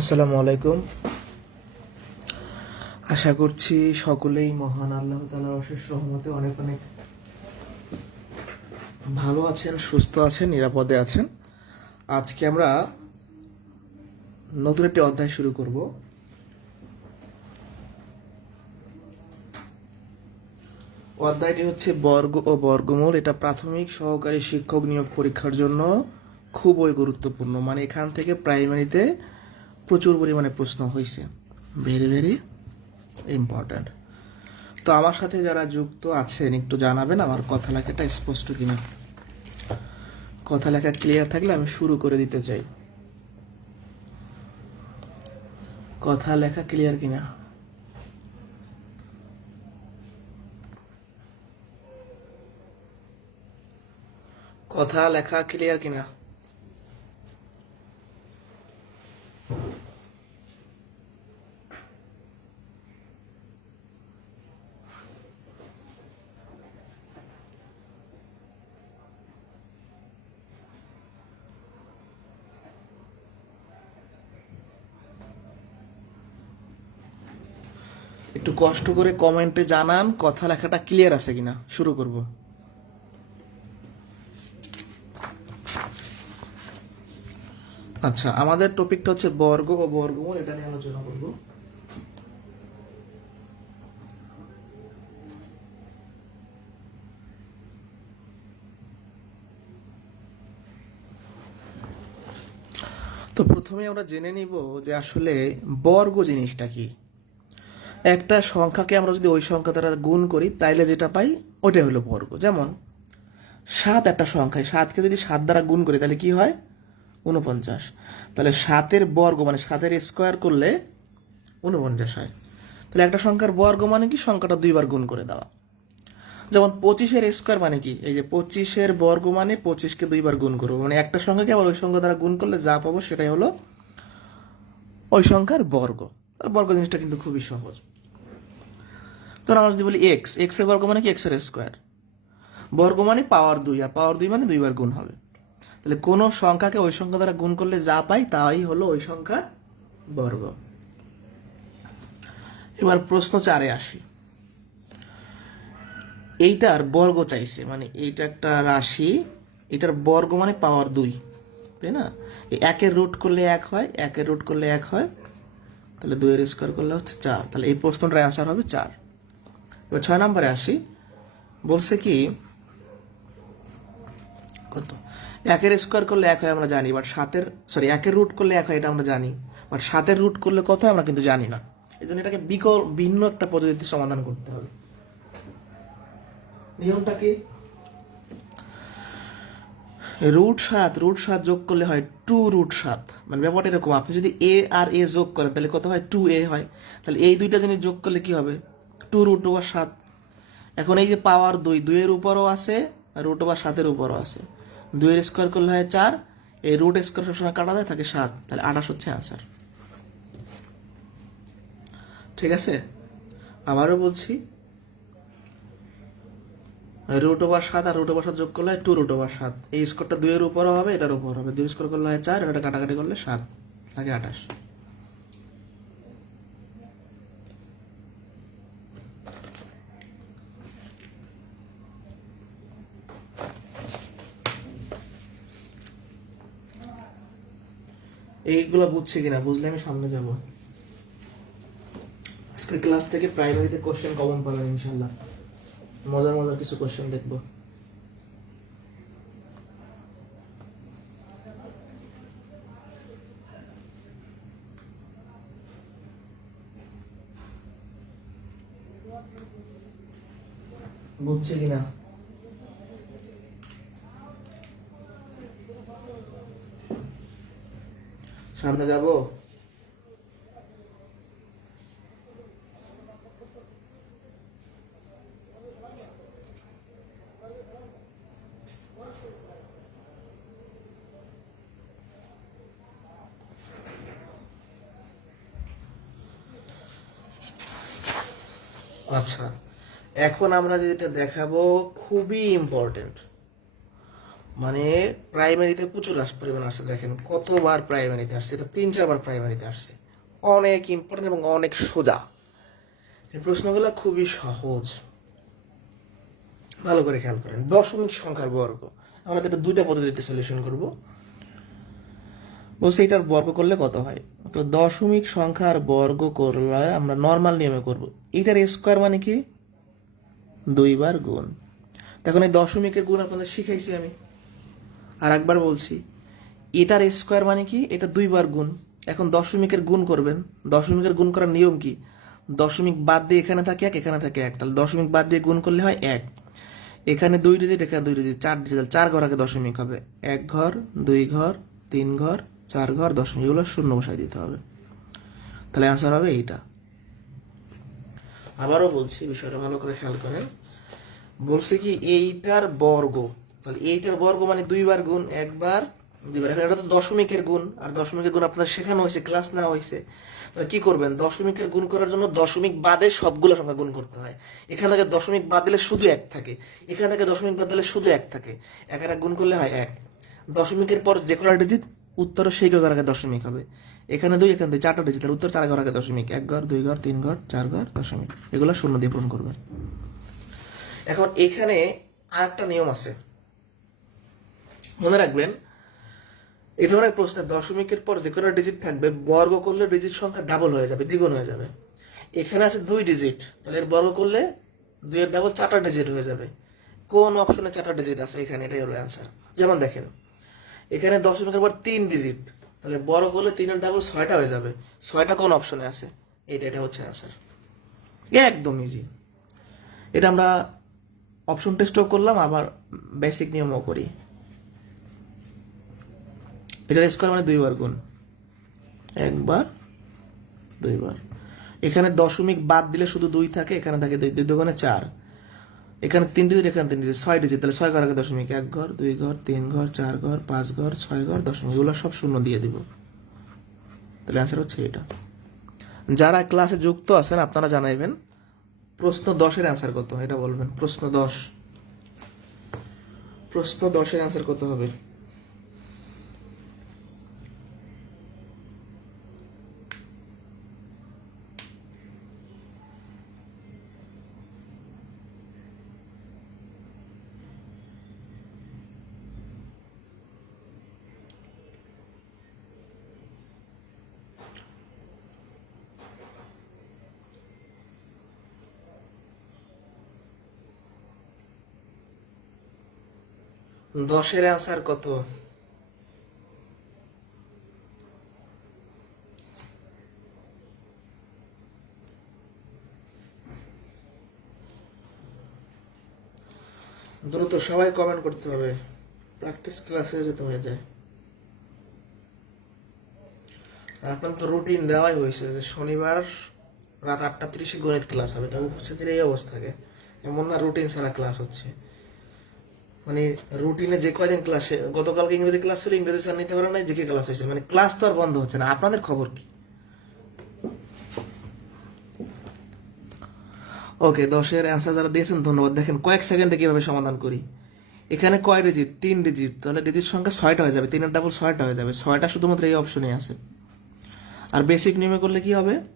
আসসালামু আলাইকুম। আশা করছি সকলেই মহান আল্লাহ তালার অশেষ রহমতে অনেক অনেক ভালো আছেন, সুস্থ আছেন, নিরাপদে আছেন। আজকে আমরা নতুন একটি অধ্যায় শুরু করব। অধ্যায়টি হচ্ছে বর্গ ও বর্গমূল। এটা প্রাথমিক সহকারী শিক্ষক নিয়োগ পরীক্ষার জন্য খুবই গুরুত্বপূর্ণ। মানে এখান থেকে প্রাইমারিতে প্রচুর পরিমাণে প্রশ্ন হয়েছে ভেরি ভেরি ইম্পর্ট্যান্ট তো আমার সাথে যারা যুক্ত আছেন, একটু জানাবেন আমার কথা লেখাটা স্পষ্ট কিনা? কথা লেখা ক্লিয়ার থাকলে আমি শুরু করে দিতে চাই। কথা লেখা ক্লিয়ার কিনা? কথা লেখা ক্লিয়ার কিনা? একটু কষ্ট করে কমেন্টে জানান, কথা লেখাটা ক্লিয়ার আছে কিনা, শুরু করব। আচ্ছা আমাদের টপিকটা হচ্ছে বর্গ ও বর্গমূল, এটা নিয়ে আলোচনা করব। তো প্রথমে আমরা জেনে নিব যে আসলে বর্গ জিনিসটা কি। একটা সংখ্যাকে আমরা যদি ওই সংখ্যা দ্বারা গুণ করি, তাইলে যেটা পাই ওটাই হলো বর্গ। যেমন সাত একটা সংখ্যায়, সাতকে যদি সাত দ্বারা গুণ করি তাহলে কি হয়? উনপঞ্চাশ তাহলে সাতের বর্গ মানে সাতের স্কোয়ার করলে উনপঞ্চাশ হয়। তাহলে একটা সংখ্যার বর্গ মানে কি? সংখ্যাটা দুইবার গুণ করে দেওয়া। যেমন পঁচিশের স্কোয়ার মানে কি? এই যে পঁচিশের বর্গ মানে পঁচিশকে দুইবার গুণ করব। মানে একটা সংখ্যাকে আবার ওই সংখ্যা দ্বারা গুণ করলে যা পাবো সেটাই হলো ওই সংখ্যার বর্গ। বর্গ জিনিসটা কিন্তু খুবই সহজ। তো আমরা যদি বলি এক্স এক্সের বর্গ মানে কি? এক্সের স্কোয়ার বর্গ মানে পাওয়ার দুই, আর পাওয়ার দুই মানে দুইবার গুণ হবে। তাহলে কোন সংখ্যাকে ওই সংখ্যা দ্বারা গুণ করলে যা পাই তাই হলো ওই সংখ্যার বর্গ। এবার প্রশ্ন চারে আসি। এইটার বর্গ চাইছে মানে এইটা একটা রাশি, এটার বর্গ মানে পাওয়ার দুই, তাই না? একের রুট করলে এক হয়, একের রুট করলে এক হয়, তাহলে দুইয়ের স্কোয়ার করলে হচ্ছে চার, তাহলে এই প্রশ্নটার অ্যান্সার হবে চার। এবার ছয় নম্বরে আসি। বলছে কি, কত? একের স্কোয়ার করলে এক হয় আমরা জানি বাট সাতের সরি একের রুট করলে এক হয়, এটা আমরা জানি। বাট সাতের রুট করলে কত হয় আমরা কিন্তু জানি না। এই জন্য এটাকে বিকল, ভিন্ন একটা পদ্ধতিতে সমাধান করতে হবে। নিয়মটা কি? রুট সাত রুট সাত যোগ করলে হয় টু রুট সাত। মানে ব্যাপারটা এরকম, আপনি যদি এ আর এ যোগ করেন, তাহলে কত হয়? টু এ হয়। তাহলে এই দুইটা জিনিস যোগ করলে কি হবে? টু রুট ওভার সাত। এখন এই যে পাওয়ার দুই, দুইয়ের উপরও আছে রুট ওভার সাতের উপরও আছে। দুইয়ের স্কোয়ার করলে হয় চার, এই রুট স্কোয়ার সবসময় কাটা যায় থাকে সাত, তাহলে আঠাশ হচ্ছে আনসার ঠিক আছে? আবারও বলছি রুট ওভার সাত আর রুট ওভার সাত যোগ করলে টু রুট ওভার সাত। এই স্কোরটা দুইয়ের উপরও হবে, এটার উপর হবে। দুই স্কোর করলে হয় চার এটা কাটাকাটি করলে সাত, থাকে আঠাশ। এইগুলো বুঝছে কিনা? বুঝলে আমি সামনে যাব। আজকের ক্লাস থেকে প্রাইমারিতে কোশ্চেন কমন পাবেন ইনশাল্লাহ মজার মজার কিছু কোশ্চেন দেখব। বুঝছে কিনা সামনে যাব আচ্ছা এখন আমরা যেটা দেখাবো খুবই ইম্পর্টেন্ট মানে প্রাইমারিতে প্রচুর পরিমাণ আসছে, দেখেন কতবার প্রাইমারিতে আসছে, এটা তিন চারবার প্রাইমারিতে আসছে। অনেক ইম্পর্টেন্ট এবং অনেক সোজা। এই প্রশ্নগুলো খুবই সহজ। ভালো করে খেয়াল করেন, দশমিক সংখ্যার বর্গ। আমরা এটা দুইটা পদ্ধতিতে সলিউশন করব। বলছে এটার বর্গ করলে কত হয়? তো দশমিক সংখ্যার বর্গ করলে আমরা নর্মাল নিয়মে করব। এটার স্কোয়ার মানে কি? দুইবার গুণ। তখন এই দশমিকের গুণ আপনাদের শিখাইছি আমি। আর একবার বলছি, এটার স্কোয়ার মানে কি? এটা দুইবার গুণ। এখন দশমিকের গুণ করবেন। দশমিকের গুণ করার নিয়ম কি? দশমিক বাদ দিয়ে এখানে থাকে এক, এখানে থাকে এক। তাহলে দশমিক বাদ দিয়ে গুণ করলে হয় এক। এখানে দুই ডিজিট এখানে দুই ডিজিট চার ডিজিট চার ঘর আগে দশমিক হবে। এক ঘর, দুই ঘর, তিন ঘর চার ঘর দশমিক এগুলো শূন্য বসাই দিতে হবে। তাহলে অ্যান্সার হবে এইটা। আবারও বলছি, বিষয়টা ভালো করে খেয়াল করেন। বলছে কি, এইটার বর্গ, তাহলে এইটার বর্গ মানে দুইবার গুণ, একবার, দুইবার এটা তো দশমিকের গুণ, আর দশমিকের গুণ আপনার শেখানো হয়েছে ক্লাস নেওয়া হয়েছে। কি করবেন? দশমিকের গুণ করার জন্য দশমিক বাদে সবগুলো সংখ্যা গুণ করতে হয়। এখান থেকে দশমিক বাদ দিলে শুধু এক থাকে। এখান থেকে দশমিক বাদ দিলে শুধু এক থাকে। এক এক গুণ করলে হয় এক। দশমিকের পর যে কটা ডিজিট উত্তরও সেই ঘর আগে দশমিক হবে। এখানে দুই, এখান দুই, চারটা ডিজিট তাহলে উত্তর চার ঘর আগে দশমিক। এক ঘর দুই ঘর তিন ঘর চার ঘর দশমিক। এগুলো শূন্য দিয়ে পূরণ করবেন এখন এখানে আরেকটা নিয়ম আছে। মনে রাখবেন, এই ধরনের প্রশ্নে দশমিকের পর যে কোনো ডিজিট থাকবে, বর্গ করলে ডিজিট সংখ্যা ডাবল হয়ে যাবে, দ্বিগুণ হয়ে যাবে। এখানে আছে দুই ডিজিট তাহলে এর বর্গ করলে দুইয়ের ডাবল চারটা ডিজিট হয়ে যাবে। কোন অপশনে চারটা ডিজিট আছে? এখানে এটাই হলো অ্যান্সার যেমন দেখেন এখানে দশমিকের পর তিন ডিজিট তাহলে বড় করলে তিনের ডাবল ছয়টা হয়ে যাবে। ছয়টা কোন অপশনে আছে? এটা এটা হচ্ছে অ্যান্সার একদম ইজি এটা আমরা অপশন টেস্টও করলাম, আবার বেসিক নিয়মও করি। এটার স্কোয়ার মানে দুইবার গুণ। একবার, দুইবার। এখানে দশমিক বাদ দিলে শুধু দুই থাকে, এখানে থাকে দুই দুই দোকানে চার। এখানে তিন দুই এখানে তিন ডিজিট ছয় ডিজিট, তাহলে ছয় ঘর আগে দশমিক, এক ঘর, দুই ঘর, তিন ঘর, চার ঘর, পাঁচ ঘর, ছয় ঘর, দশমিক, এগুলো সব শূন্য দিয়ে দিব। তাহলে অ্যান্সার হচ্ছে এটা। যারা ক্লাসে যুক্ত আছেন, আপনারা জানাইবেন, প্রশ্ন দশের অ্যান্সার কত? এটা বলবেন, প্রশ্ন দশ। প্রশ্ন দশের অ্যান্সার কত হবে? দশের অ্যান্সার কত? দ্রুত সবাই কমেন্ট করতে হবে। প্র্যাকটিস ক্লাসে যেতে হয়ে যায়। আপনার তো রুটিন দেওয়াই হয়েছে যে শনিবার রাত আটটা তিরিশে গণিত ক্লাস হবে। তা উপস্থিতির এই অবস্থাকে এমন না রুটিন ছাড়া ক্লাস হচ্ছে। মানে রুটিনে যে কয়দিন ক্লাসে গতকালকে ইংরেজি ক্লাস ছিল, ইংরেজি স্যার নিতে পারে যে কি ক্লাস হয়েছে? মানে ক্লাস তো আর বন্ধ হচ্ছে না। আপনাদের খবর কি? ওকে দশের অ্যান্সার যারা দিয়েছেন, ধন্যবাদ। দেখেন, কয়েক সেকেন্ডে কীভাবে সমাধান করি। এখানে কয় ডিজিট তিন ডিজিট তাহলে ডিজিট সংখ্যা ছয়টা হয়ে যাবে। তিনের ডাবল ছয়টা হয়ে যাবে। ছয়টা শুধুমাত্র এই অপশনে আছে। আর বেসিক নিয়মে করলে কি হবে?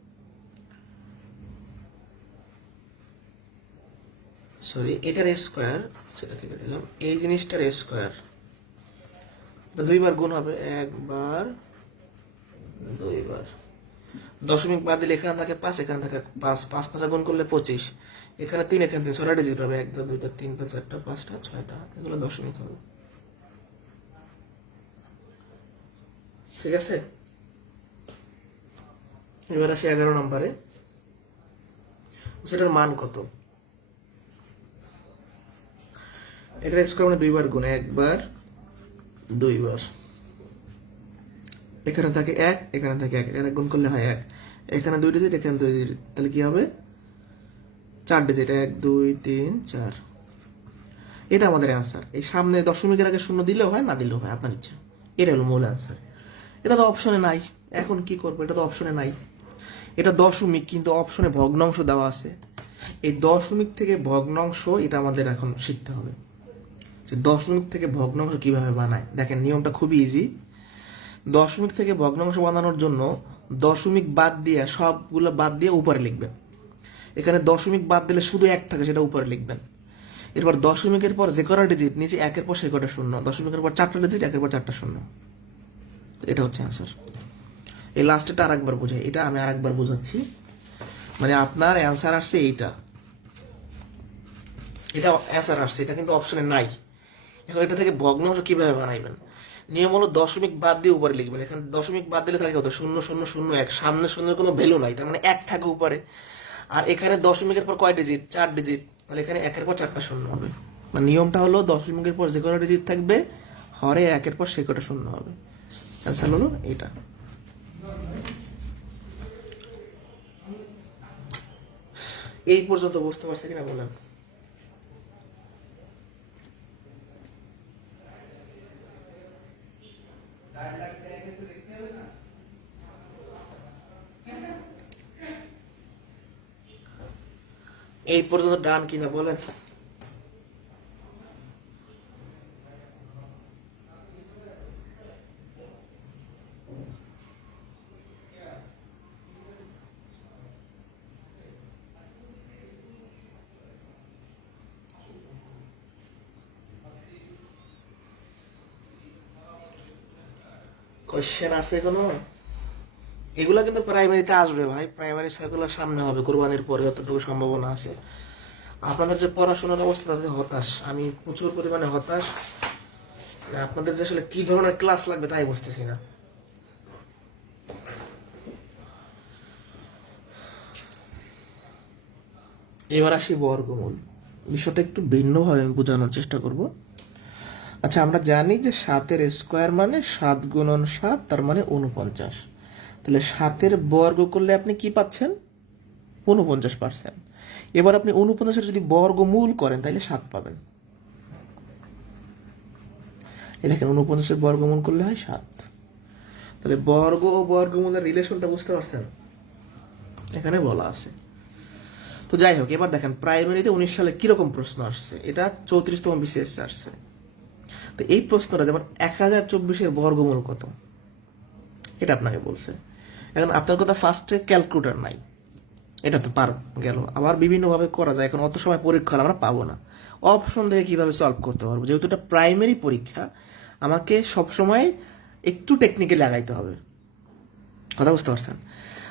সরি, এটার স্কোয়ার সেটা কেটে দিলাম এই জিনিসটার স্কোয়ার দুইবার গুণ হবে, একবার, দুইবার। দশমিক বাদ দিলে এখানে থাকে পাঁচ, এখানে থাকে পাঁচ পাঁচ পাঁচা গুণ করলে পঁচিশ। এখানে তিন এখানে তিন ছটা ডিজিট হবে, একটা, দুইটা, তিনটা, চারটা, পাঁচটা, ছয়টা, এগুলো দশমিক হবে। ঠিক আছে? এবার আসি এগারো নম্বরে। সেটার মান কত? এটা স্কোয়ার মানে দুইবার গুণ, একবার, দুইবার। এখানে থাকে এক, এখানে থাকে এক, এখানে গুণ করলে হয় এক। এখানে দুই ডিজিট এখানে দুই ডিজিট তাহলে কি হবে? চার ডিজিট এক, দুই, তিন, চার। এটা আমাদের অ্যান্সার এই সামনে দশমিকের আগে শূন্য দিলেও হয়, না দিলেও হয়, আপনার ইচ্ছা। এটা হলো মূল অ্যান্সার এটা তো অপশনে নাই। এখন কি করব? এটা তো অপশনে নাই। এটা দশমিক, কিন্তু অপশনে ভগ্নাংশ দেওয়া আছে। এই দশমিক থেকে ভগ্নাংশ এটা আমাদের এখন শিখতে হবে। যে দশমিক থেকে ভগ্নাংশ কীভাবে বানায়? দেখেন, নিয়মটা খুবই ইজি দশমিক থেকে ভগ্নাংশ বানানোর জন্য দশমিক বাদ দিয়ে সবগুলো বাদ দিয়ে উপরে লিখবেন। এখানে দশমিক বাদ দিলে শুধু এক থাকে, সেটা উপরে লিখবেন। এরপর দশমিকের পর যে কটা ডিজিট নিচে একের পর সে কটা শূন্য, দশমিকের পর চারটা ডিজিট একের পর চারটা শূন্য। এটা হচ্ছে অ্যান্সার এই লাস্টেটা আরেকবার বোঝাই, এটা আমি আরেকবার বোঝাচ্ছি। মানে আপনার অ্যান্সার আসছে এইটা। এটা অ্যান্সার আসছে, এটা কিন্তু অপশনে নাই। এখন এটা থেকে ভগ্নাংশ কীভাবে বানাইবেন? নিয়ম হলো দশমিক বাদ দিয়ে উপরে লিখবেন। এখানে দশমিক বাদ দিলে থাকে কত শূন্য শূন্য শূন্য, এক। সামনে শূন্যের কোনো ভ্যালু নাই, তার মানে এক থাকে উপরে। আর এখানে দশমিকের পর কয় ডিজিট চার ডিজিট তাহলে এখানে একের পর চারটা শূন্য হবে। মানে নিয়মটা হলো দশমিকের পর যে কটা ডিজিট থাকবে, হরে একের পর সে কটা শূন্য হবে। অ্যান্সার হলো এটা। এই পর্যন্ত বুঝতে পারছে কিনা বলেন? এই পর্যন্ত ডান কিনা বলেন। কোয়েশ্চেন আছে কোনো? এগুলো কিন্তু প্রাইমারিতে আসবে ভাই। প্রাইমারি সার্কুলার সামনে হবে, কোরবানির পরে যতটুকু সম্ভাবনা আছে। আপনাদের যে পড়াশোনার অবস্থা, তাতে হতাশ। আমি প্রচুর পরিমাণে হতাশ। আপনাদের যে আসলে কি ধরনের ক্লাস লাগবে, তাই বুঝতেছি না। এবার আসি বর্গমূল। বিষয়টা একটু ভিন্নভাবে আমি বোঝানোর চেষ্টা করব। আচ্ছা আমরা জানি যে সাতের স্কোয়ার মানে সাত গুণন সাত, তার মানে উনপঞ্চাশ তাহলে সাতের বর্গ করলে আপনি কি পাচ্ছেন? উনপঞ্চাশ পার্সেন্ট। এবার আপনি উনপঞ্চাশের যদি বর্গমূল করেন, তাহলে সাত পাবেন। এই দেখেন উনপঞ্চাশের বর্গমূল করলে হয় সাত। তাহলে বর্গ ও বর্গমূলের রিলেশনটা বুঝতে পারছেন? এখানে বলা আছে। তো যাই হোক, এবার দেখেন, প্রাইমারিতে উনিশ সালে কীরকম প্রশ্ন আসছে? এটা চৌত্রিশতম বিসিএস আসছে। তো এই প্রশ্নটা যেমন এক হাজার চব্বিশের বর্গমূল কত? এটা আপনাকে বলছে। এখন আপনার কথা ফার্স্টে ক্যালকুলেটার নাই। এটা তো পার গেল। আবার বিভিন্নভাবে করা যায়। এখন অত সময় পরীক্ষা আমরা পাবো না। অপশন দেখে কীভাবে সলভ করতে পারব? যেহেতু এটা প্রাইমারি পরীক্ষা, আমাকে সবসময় একটু টেকনিকে লাগাইতে হবে। কথা বুঝতে পারছেন?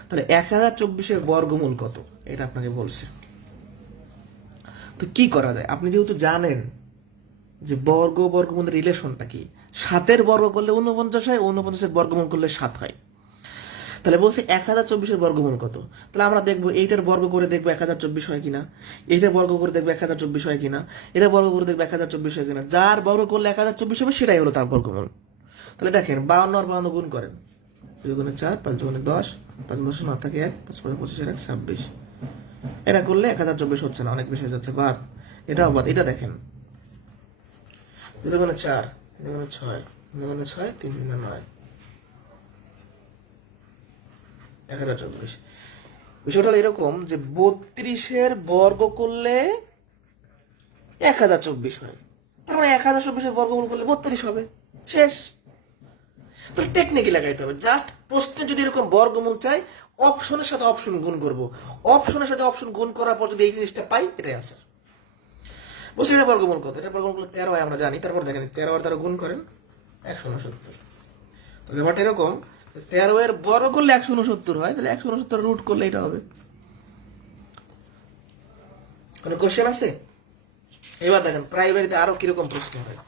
তাহলে এক হাজার চব্বিশের বর্গমূল কত? এটা আপনাকে বলছে। তো কি করা যায়? আপনি যেহেতু জানেন যে বর্গ বর্গমূলের রিলেশনটা কি? সাতের বর্গ করলে উনপঞ্চাশ হয় উনপঞ্চাশের বর্গমূল করলে সাত হয়। তাহলে বলছে এক হাজার চব্বিশের বর্গমূল কত? তাহলে আমরা দেখব এইটার বর্গ করে দেখব এক হাজার চব্বিশ হয় কিনা, এইটার বর্গ করে দেখব এক হাজার চব্বিশ হয় কিনা, এটা বর্গ করে দেখব এক হাজার চব্বিশ হয় কিনা। যার বর্গ করলে এক হাজার চব্বিশ হবে, সেটাই হলো তার বর্গমূল। তাহলে দেখেন, বাউন্ন আর বাউন্ন গুণ করেন। দুই গুণে চার, পাঁচ গুণে দশ, পাঁচ দশ না থাকে এক, পাঁচ পাঁচ পঁচিশের এক, ছাব্বিশ। এটা করলে এক হাজার চব্বিশ হচ্ছে না, অনেক বেশি হয়ে যাচ্ছে, বাদ। এটাও বাদ এটা দেখেন। দুই গুণে চার তিন গুণে ছয় তিন গুণে ছয়, তিন গুণে নয়। এক হাজার চব্বিশ। বিষয়টা এরকম যে বত্রিশের বর্গ করলে এক হাজার চব্বিশ হয়। তার মানে এক হাজার চব্বিশের বর্গমূল করলে বত্রিশ হবে। শেষ। তো টেকনিক্যালি লাগাইতে হবে। জাস্ট প্রশ্নে যদি এরকম বর্গমূল চাই অপশনের সাথে অপশন গুণ করব। অপশনের সাথে অপশন গুণ করার পর যদি এই জিনিসটা পাই, এটাই আনসার বলছি, এটা বর্গমূল কত? এটা বর্গমূল তেরো হয়, আমরা জানি। তারপর দেখেন, তেরো আর তেরো গুণ করেন, একশো উনসত্তর। তো ব্যাপারটা এরকম তেরো এর বড় করলে একশো উনসত্তর হয়, তাহলে একশো উনসত্তর রুট করলে এটা হবে। কোনো কোশ্চেন আছে? এবার দেখেন প্রাইমারিতে আরও কীরকম প্রশ্ন হয়?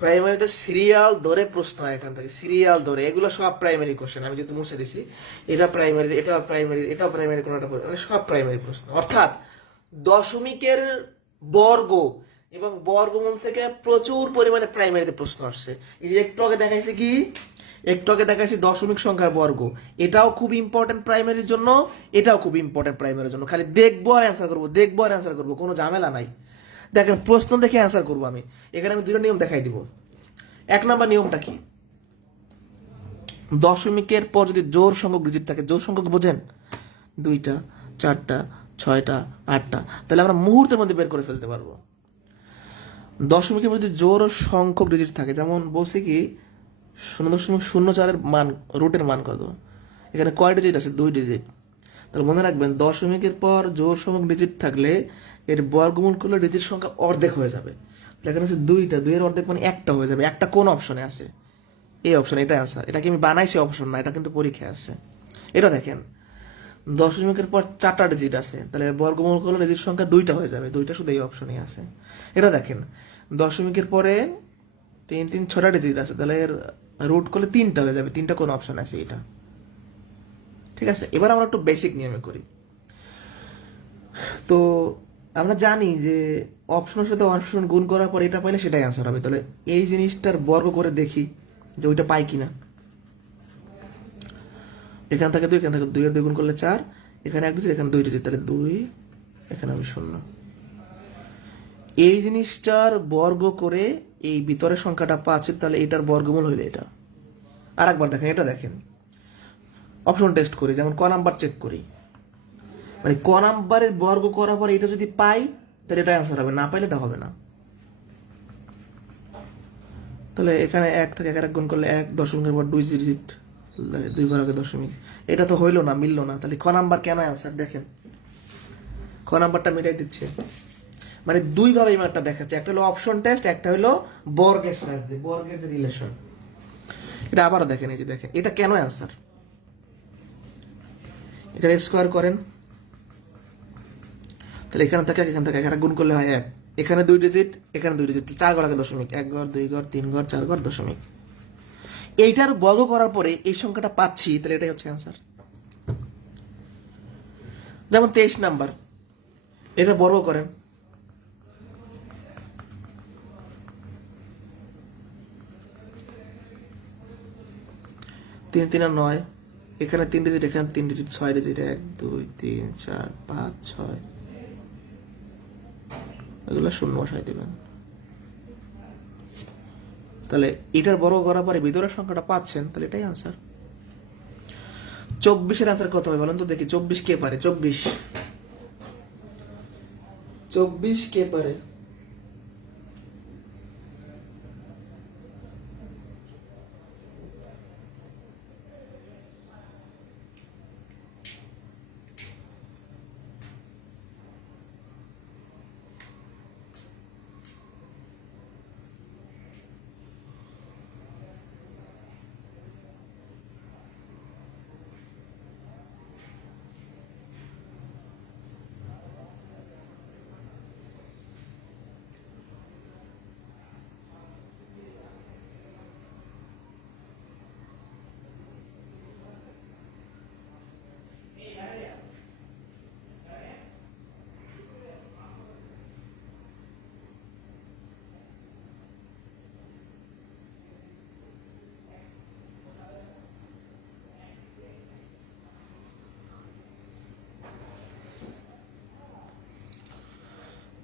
প্রাইমারিতে সিরিয়াল ধরে প্রশ্ন হয় এখান থেকে সিরিয়াল ধরে। এগুলো সব প্রাইমারি কোশ্চেন আমি যেহেতু মুছে দিছি। এটা প্রাইমারি এটা প্রাইমারি এটা প্রাইমারি কোনোটা মানে সব প্রাইমারি প্রশ্ন। অর্থাৎ দশমিকের বর্গ। এবং বর্গমূল থেকে প্রচুর পরিমাণে প্রাইমারিতে প্রশ্ন আসছে। এই যে একটু আগে দেখাইছে কি? একটু আগে দেখাইছি দশমিক সংখ্যার বর্গ। এটাও খুব ইম্পর্টেন্ট প্রাইমারির জন্য, এটাও খুব ইম্পর্টেন্ট প্রাইমারির জন্য। খালি দেখব আর অ্যান্সার করব, দেখব আর অ্যান্সার করব, কোনো ঝামেলা নাই। দেখেন, প্রশ্ন দেখে অ্যান্সার করব আমি। এখানে আমি দুটো নিয়ম দেখাই দিব। এক নাম্বার নিয়মটা কি? দশমিকের পর যদি জোর সংখ্যক ডিজিট থাকে জোর সংখ্যক বোঝেন? দুইটা, চারটা ছয়টা, আটটা। তাহলে আমরা মুহূর্তের মধ্যে বের করে ফেলতে পারব। দশমিকের মধ্যে জোর সংখ্যক ডিজিট থাকে। যেমন বলছি কি, শূন্য দশমিক শূন্য চারের মান রুটের মান কত? এখানে কয় ডিজিট আছে? দুই ডিজিট তাহলে মনে রাখবেন, দশমিকের পর জোর সংখ্যক ডিজিট থাকলে এর বর্গমূল করলে ডিজিট সংখ্যা অর্ধেক হয়ে যাবে। এখানে আছে দুইটা, দুইয়ের অর্ধেক মানে একটা হয়ে যাবে। একটা কোন অপশনে আছে? এই অপশন এটা অ্যান্সার এটা কি আমি বানাইছি অপশন না, এটা কিন্তু পরীক্ষায় আছে। এটা দেখেন দশমিকের পর চারটা ডিজিট আছে। তাহলে বর্গমূল করলে ডিজিট সংখ্যা দুইটা হয়ে যাবে। দুইটা শুধু এই অপশনই আছে। এটা দেখেন, দশমিকের পরে তিন তিন, ছটা ডিজিট আছে। তাহলে এর রুট করলে তিনটা হয়ে যাবে। তিনটা কোন অপশন আছে এটা? ঠিক আছে? এবার আমরা একটু বেসিক নিয়মে করি। তো আমরা জানি যে অপশনের সাথে অপশন গুণ করার পর এটা পাইলে সেটাই অ্যান্সার হবে। তাহলে এই জিনিসটার বর্গ করে দেখি যে ওইটা পাই কিনা। এখান থেকে দুই, এখান থেকে দুই এর দুই গুণ করলে চার, এখানে এক ডিজিট, এখানে দুই ডিজিট, তাহলে দুই, এখানে আমি শূন্য। এই জিনিসটার বর্গ করে এই ভিতরের সংখ্যাটা পাচ্ছে, তাহলে এটার বর্গমূল হইলে এটা। আর একবার দেখেন, এটা দেখেন। অপশন টেস্ট করি, যেমন ক নাম্বার চেক করি। মানে ক নাম্বারের বর্গ করার পর এটা যদি পাই, তাহলে এটা অ্যান্সার হবে, না পাইলে এটা হবে না। তাহলে এখানে এক থেকে এক এক গুণ করলে এক দশমিকের পর দুই ডিজিট দুই ঘর আগে দশমিক। এটা তো হইল না, মিললো না। তাহলে ক নাম্বার কেন অ্যান্সার দেখেন। ক নাম্বারটা মিটাই দিচ্ছে। মানে দুই ভাবে এই দেখাচ্ছে। একটা হলো অপশন টেস্ট একটা হলো বর্গের সাহায্যে, বর্গের রিলেশন এটা আবারও দেখেন, এই যে দেখেন। এটা কেন অ্যান্সার এটা স্কোয়ার করেন। তাহলে এখানে থেকে, এখান থেকে, এখানে গুণ করলে হয় এক। এখানে দুই ডিজিট এখানে দুই ডিজিট চার ঘর আগে দশমিক। এক ঘর, দুই ঘর, তিন ঘর, চার ঘর, দশমিক। এইটার বর্গ করার পরে এই সংখ্যাটা পাচ্ছি, তাহলে এটাই হচ্ছে অ্যান্সার যেমন তেইশ নাম্বার, এটা বর্গ করেন। তিন তিন আর নয়, এখানে তিন ডিজিট এখানে তিন ডিজিট ছয় ডিজিট এক, দুই, তিন, চার, পাঁচ, ছয়। এগুলো শূন্য বসাই দিবেন। তাহলে এটার বড় করার পরে ভিতরের সংখ্যাটা পাচ্ছেন, তাহলে এটাই আনসার চব্বিশের আনসার কত হবে বলেন তো দেখি, চব্বিশ কে পারে? চব্বিশ। চব্বিশ কে পারে?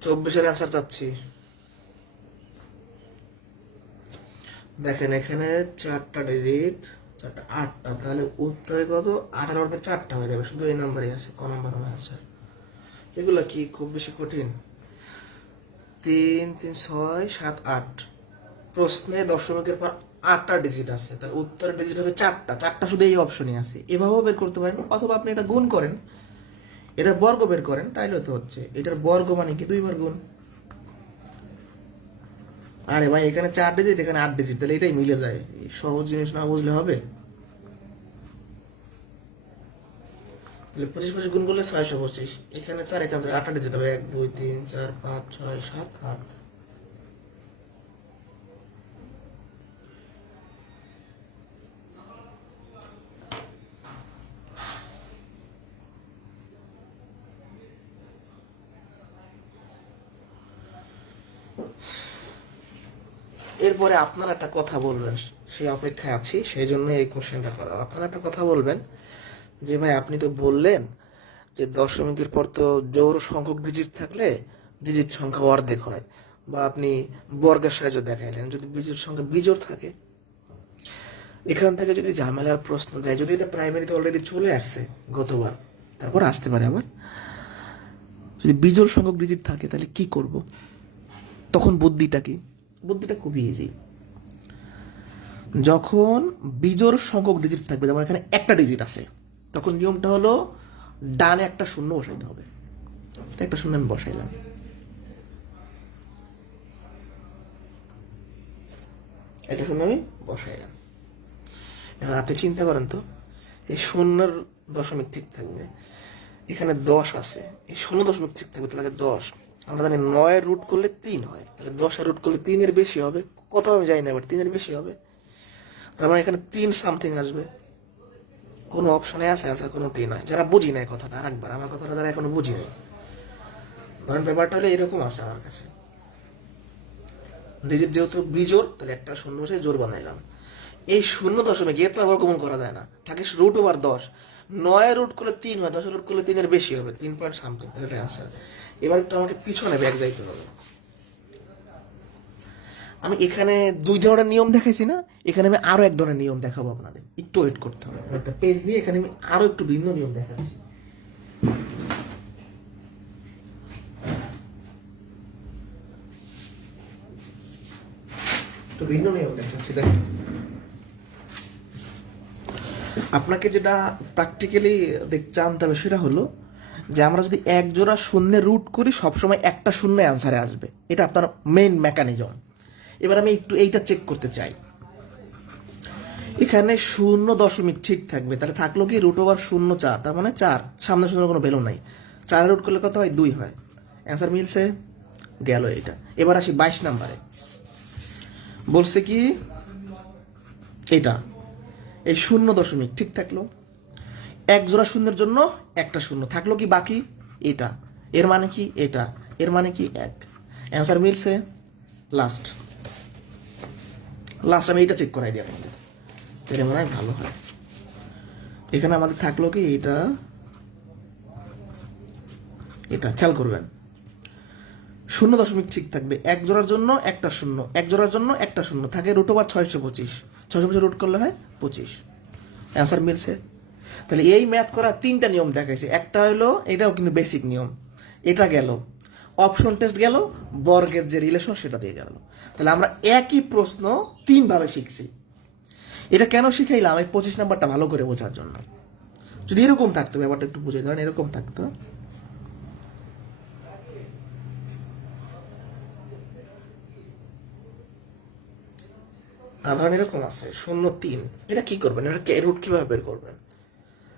চব্বিশের অ্যান্সার চাচ্ছি। দেখেন এখানে চারটা ডিজিট চারটা আটটা, তাহলে উত্তরে কত? আঠারো অর্ধে চারটা হয়ে যাবে, শুধু এই নাম্বারই আছে, ক নাম্বার হবে অ্যান্সার এগুলো কি খুব বেশি কঠিন? তিন তিন, ছয়, সাত, আট। প্রশ্নে দশমিকের পর আটটা ডিজিট আছে, তাহলে উত্তরের ডিজিট হবে চারটা চারটা শুধু এই অপশনই আছে। এভাবেও বের করতে পারেন, অথবা আপনি এটা গুণ করেন এটা বর্গ বের করেন, তাইলে তো হচ্ছে। এটার বর্গ মানে কি? দুই দুইবার গুণ। আরে ভাই, এখানে চার ডিজিট এখানে আট ডিজিট তাহলে এটাই মিলে যায়। সহজ জিনিস না বুঝলে হবে? তাহলে পঁচিশ পঁচিশ গুণ করলে ছয়শো পঁচিশ। এখানে চার, এখানে আট ডিজিট হবে। এক, দুই, তিন, চার, পাঁচ, ছয়, সাত, আট। এরপরে আপনারা একটা কথা বলবেন সেই অপেক্ষায় আছি, সেই জন্য এই কোশ্চেনটা করা। আপনারা একটা কথা বলবেন, যে ভাই, আপনি তো বললেন যে দশমিকের পর তো জোর সংখ্যক ডিজিট থাকলে ডিজিট সংখ্যা অর্ধেক হয়, বা আপনি বর্গের সাহায্যে দেখাইলেন, যদি বিজোড় সংখ্যা বিজোড় থাকে, এখান থেকে যদি ঝামেলার প্রশ্ন দেয়, যদি এটা প্রাইমারিতে অলরেডি চলে আসছে গতবার, তারপর আসতে পারে আবার। যদি বিজোড় সংখ্যক ডিজিট থাকে, তাহলে কি করব? তখন বুদ্ধিটা কি? বুদ্ধিটা খুবই ইজি যখন বিজোড় সংখ্যক ডিজিট থাকবে, যেমন এখানে একটা ডিজিট আছে, তখন নিয়মটা হলো ডানে একটা শূন্য বসাইতে হবে। একটা শূন্য আমি বসাইলাম। একটা শূন্য আমি বসাইলাম। এবার আপনি চিন্তা করেন তো, এই শূন্যর দশমিক ঠিক থাকবে। এখানে দশ আছে, এই শূন্য দশমিক ঠিক থাকবে, তাহলে দশ। আমরা জানি নয়ের রুট করলে তিন হয়। তাহলে দশের রুট করলে তিনের বেশি হবে। কত আমি জানি না এবার তিনের বেশি হবে। তার মানে এখানে তিন সামথিং আসবে। কোনো অপশনে আছে আছে কোনোটি নয়। যারা বুঝি নাই কথাটা, আরেকবার, আমার কথাটা যারা এখনও বুঝি নাই। ধরেন পেপারটা হলে এরকম আছে আমার কাছে। ডিজিট যেহেতু বিজোর তাহলে একটা শূন্য বসে জোর বানাইলাম। এই শূন্য দশমিক, এর তো আবার কমন করা যায় না। থাকে রুট ওভার দশ। নয় রুট করলে তিন হয় দশ রুট করলে তিনের বেশি হবে, তিন পয়েন্ট সামথিং এটা আনসার এবার একটু আমাকে পিছনে ব্যাগ যাইতে হবে। আমি এখানে দুই ধরনের নিয়ম দেখাইছি না, এখানে আমি আরও এক ধরনের নিয়ম দেখাবো আপনাদের। একটু ওয়েট করতে হবে। একটা পেজ দিয়ে এখানে আমি আরও একটু ভিন্ন নিয়ম দেখাচ্ছি। একটু ভিন্ন নিয়ম দেখাচ্ছি, দেখেন। আপনাকে যেটা প্র্যাকটিক্যালি জানতে হবে সেটা হলো যে আমরা যদি এক জোড়া শূন্যে রুট করি, সবসময় একটা শূন্য অ্যান্সারে আসবে। এটা আপনার মেইন মেকানিজম এবার আমি একটু এইটা চেক করতে চাই। এখানে শূন্য দশমিক ঠিক থাকবে, তাহলে থাকল কি রুট ওভার শূন্য চার, তার মানে চার। সামনে শূন্য কোনো ভ্যালু নাই। চার রুট করলে কত হয়? দুই হয়। অ্যান্সার মিলছে? গেল এটা এবার আসি বাইশ নাম্বারে। বলছে কি? এটা এই শূন্য দশমিক ঠিক থাকল। এক জোড়া শূন্যের জন্য একটা শূন্য। থাকল কি বাকি? এটা। এর মানে কি? এটা। এর মানে কি? এক। অ্যান্সার মিলছে? লাস্ট লাস্ট আমি এইটা চেক করাই দিই আপনাদের। এটা মনে হয় ভালো হয়। এখানে আমাদের থাকল কি? এটা। এটা। খেয়াল করবেন। শূন্য দশমিক ঠিক থাকবে। এক জোড়ার জন্য একটা শূন্য। এক জোড়ার জন্য একটা শূন্য। থাকে রুট ওভার ছয়শো পঁচিশ। ছয়শো পঁচিশ রুট করলে হয় পঁচিশ। অ্যান্সার মিলছে? তাহলে এই ম্যাথ করা তিনটা নিয়ম দেখাইছে। একটা হলো, এটাও কিন্তু বেসিক নিয়ম। এটা গেল অপশন টেস্ট গেল, বর্গের যে রিলেশন সেটা দিয়ে গেল। তাহলে আমরা একই প্রশ্ন তিনভাবে শিখছি। এটা কেন শিখাইলাম? এই পঁচিশ নাম্বারটা ভালো করে বোঝার জন্য। যদি এরকম থাকতো, ব্যাপারটা একটু বুঝে ধরেন এরকম থাকতো। ধরেন এরকম আছে, শূন্য তিন। এটা কি করবেন? এটা রুট কীভাবে বের করবেন?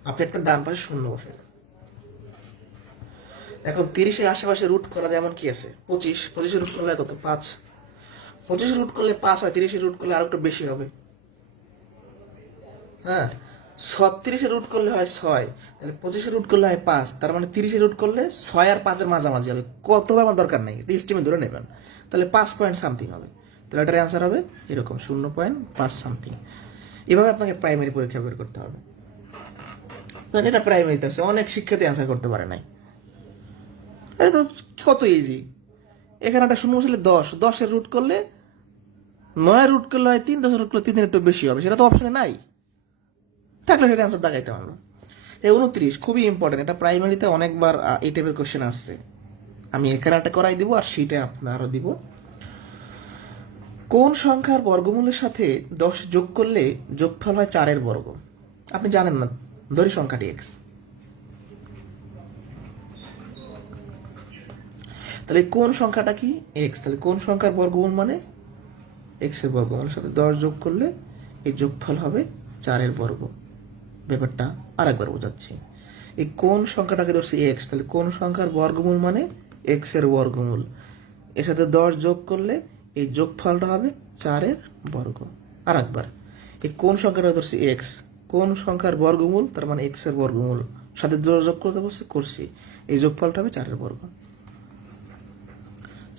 আপনি একটা ডান পাশে শূন্য বসে এখন তিরিশের আশেপাশে রুট করা যেমন কি আছে? পঁচিশ। পঁচিশে রুট করলে কত? পাঁচ। পঁচিশে রুট করলে পাঁচ হয়, তিরিশে রুট করলে আরও একটু বেশি হবে। হ্যাঁ? ছত্রিশে রুট করলে হয় ছয়। তাহলে পঁচিশে রুট করলে হয় পাঁচ। তার মানে তিরিশে রুট করলে ছয় আর পাঁচের মাঝামাঝি হবে। কত হবে আমার দরকার নেই, এটা স্টিমে ধরে নেবেন। তাহলে পাঁচ পয়েন্ট সামথিং হবে। তাহলে এটার অ্যান্সার হবে এরকম শূন্য পয়েন্ট পাঁচ সামথিং এভাবে আপনাকে প্রাইমারি পরীক্ষা বের করতে হবে। ধরেন এটা প্রাইমারিতে আছে। অনেক শিক্ষার্থী অ্যান্সার করতে পারে নাই। এটা তো কত ইজি এখানে একটা শূন্য বসলে দশ। দশের রুট করলে, নয় রুট করলে হয় তিন দশের রুট করলে তিনের একটু বেশি হবে। সেটা তো অপশনে নাই। থাকলে সেটা অ্যান্সার দেখাইতে আমরা এই উনত্রিশ, খুবই ইম্পর্টেন্ট এটা প্রাইমারিতে অনেকবার এই টাইপের কোশ্চেন আসছে। আমি এখানে একটা করাই দিব আর সেটা আপনারও দিব। কোন সংখ্যার বর্গমূলের সাথে দশ যোগ করলে যোগফল হয় চারের বর্গ? আপনি জানেন না। ধরি সংখ্যাটি এক্স তাহলে কোন সংখ্যাটা কি? এক্স তাহলে কোন সংখ্যার বর্গমূল মানে? এক্সের বর্গমূলের সাথে দশ যোগ করলে এই যোগফল হবে চারের বর্গ। ব্যাপারটা আর একবার বোঝাচ্ছি। এই কোন সংখ্যাটাকে ধরছি এক্স তাহলে কোন সংখ্যার বর্গমূল মানে? এক্সের বর্গমূল। এর সাথে দশ যোগ করলে এই যোগফলটা হবে চারের বর্গ। আর একবার এই কোন সংখ্যাটা ধরছি এক্স কোন সংখ্যার বর্গমূল, তার মানে এক্সের বর্গমূল, সাথে যোগ করতে বসে করছি। এই যোগফলটা হবে চারের বর্গ।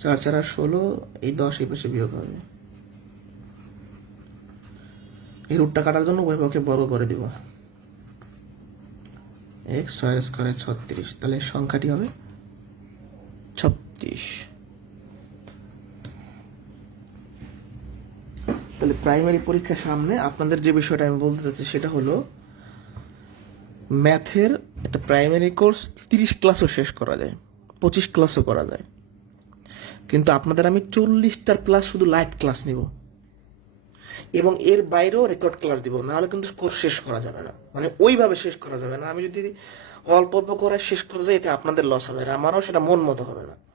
চার চার আর ষোলো, এই দশ, এই পাশে বিয়োগ হবে। এই রুটটা কাটার জন্য উভয় পক্ষে বর্গ করে দিব। এক্স ছয় স্কোয়ারে ছত্রিশ, তাহলে সংখ্যাটি হবে ছত্রিশ। তাহলে প্রাইমারি পরীক্ষার সামনে আপনাদের যে বিষয়টা আমি বলতে চাচ্ছি সেটা হলো ম্যাথের একটা প্রাইমারি কোর্স তিরিশ ক্লাসও শেষ করা যায়, পঁচিশ ক্লাসও করা যায়। কিন্তু আপনাদের আমি চল্লিশটার প্লাস শুধু লাইভ ক্লাস নিব। এবং এর বাইরেও রেকর্ড ক্লাস দিব, নাহলে কিন্তু কোর্স শেষ করা যাবে না। মানে ওইভাবে শেষ করা যাবে না। আমি যদি অল্প অল্প করে শেষ করতে যাই, এটা আপনাদের লস হবে। আর আমারও সেটা মন মতো হবে না।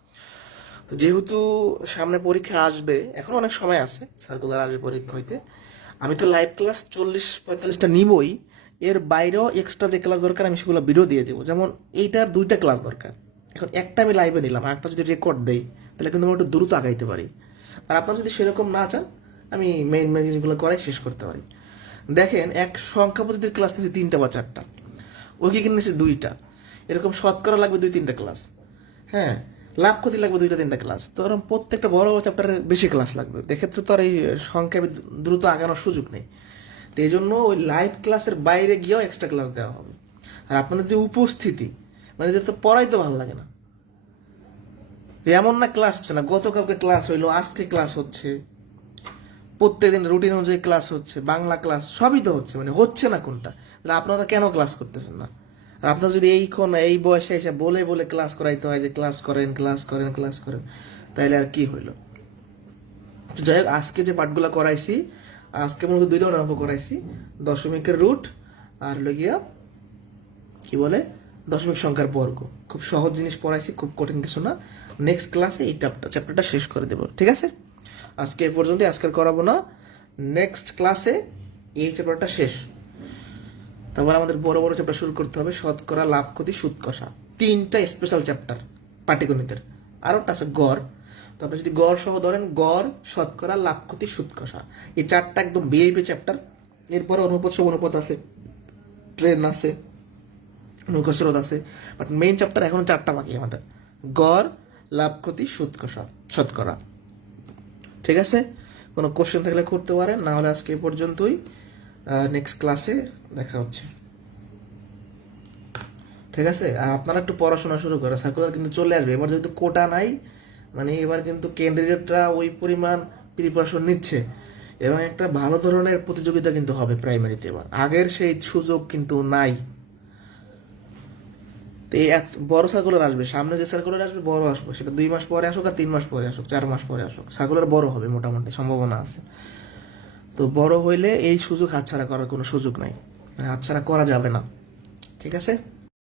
যেহেতু সামনে পরীক্ষা আসবে, এখন অনেক সময় আছে সার্কুলার আসবে পরীক্ষা হইতে। আমি তো লাইভ ক্লাস চল্লিশ, পঁয়তাল্লিশটা নিবই। এর বাইরেও এক্সট্রা যে ক্লাস দরকার, আমি সেগুলো ভিডিও দিয়ে দেবো। যেমন এইটার দুইটা ক্লাস দরকার। এখন একটা আমি লাইভে নিলাম একটা যদি রেকর্ড দেই, তাহলে কিন্তু আমি একটু দ্রুত আগাইতে পারি। আর আপনারা যদি সেরকম না চান, আমি মেইন মেইন জিনিসগুলো করাই, শেষ করতে পারি। দেখেন, এক সংখ্যা পদ্ধতির ক্লাস নিয়েছে তিনটা বা চারটা। ওইকে কিনে নিয়েছে? দুইটা। এরকম শতকরা লাগবে দুই, তিনটা ক্লাস হ্যাঁ? লাভ ক্ষতি লাগবে দুইটা, তিনটা ক্লাস তো এরকম প্রত্যেকটা বড় চ্যাপ্টারের বেশি ক্লাস লাগবে। এক্ষেত্রে তো আর এই সংখ্যা দ্রুত আগানোর সুযোগ নেই। তো এই জন্য ওই লাইভ ক্লাসের বাইরে গিয়েও এক্সট্রা ক্লাস দেওয়া হবে। আর আপনাদের যে উপস্থিতি মানে এদের তো পড়াই তো ভালো লাগে না। যে এমন না ক্লাস হচ্ছে না, গতকালকে ক্লাস হইল, আজকে ক্লাস হচ্ছে। প্রত্যেকদিন রুটিন অনুযায়ী ক্লাস হচ্ছে, বাংলা ক্লাস সবই তো হচ্ছে মানে হচ্ছে না কোনটা। তাহলে আপনারা কেন ক্লাস করতেছেন না? আপনারা যদি এইক্ষণ এই বয়সে এসে বলে বলে ক্লাস করাইতে হয় যে ক্লাস করেন ক্লাস করেন ক্লাস করেন, তাইলে আর কি হইল? যাই হোক, আজকে যে পাঠগুলো করাইছি, আজকে মূলত দুই ধরনের অঙ্ক করাইছি। দশমিকের রুট আর হলো গিয়া, কি বলে, দশমিক সংখ্যার বর্গ। খুব সহজ জিনিস পড়াইছি, খুব কঠিন কিছু না। নেক্সট ক্লাসে এই চ্যাপ্টার চ্যাপ্টারটা শেষ করে দেবো, ঠিক আছে? আজকে এ পর্যন্ত আজকের করাবো না। নেক্সট ক্লাসে এই চ্যাপ্টারটা শেষ। তারপর আমাদের বড় বড় চ্যাপ্টার শুরু করতে হবে শতকরা লাভ ক্ষতি, সুদ কষা। তিনটা স্পেশাল চ্যাপ্টার পাটিগণিতের। আর একটা আছে গড়। তো আপনি যদি গড় সহ ধরেন, গড় শতকরা লাভ ক্ষতি, সুদ কষা। এই চারটা একদম বিএপি চ্যাপ্টার এরপরে অনুপদ সব অনুপদ আছে, ট্রেন আছে, নৌকাস্রোত আছে। বাট মেইন চ্যাপ্টার এখনও চারটা বাকি আমাদের। গড়, লাভ ক্ষতি, সুদ কষা শতকরা ঠিক আছে? কোনো কোশ্চেন থাকলে করতে পারেন, না হলে আজকে এ পর্যন্তই। নেক্সট ক্লাসে দেখা হচ্ছে। ঠিক আছে? আর আপনারা একটু পড়াশোনা শুরু করে সার্কুলার কিন্তু চলে আসবে। এবার যেহেতু কোটা নাই মানে এবার কিন্তু ক্যান্ডিডেটরা ওই পরিমাণ প্রিপারেশন নিচ্ছে। এবং একটা ভালো ধরনের প্রতিযোগিতা কিন্তু হবে প্রাইমারিতে এবার। আগের সেই সুযোগ কিন্তু নাই। তো এই এক বড় সার্কুলার আসবে। সামনে যে সার্কুলার আসবে, বড় আসবে। সেটা দুই মাস পরে আসুক আর তিন মাস পরে আসুক, চার মাস পরে আসুক। সার্কুলার বড় হবে মোটামুটি, সম্ভাবনা আছে। তো বড় হইলে এই সুযোগ হাতছাড়া করার কোনো সুযোগ নাই। হাতছাড়া করা যাবে না। ঠিক আছে?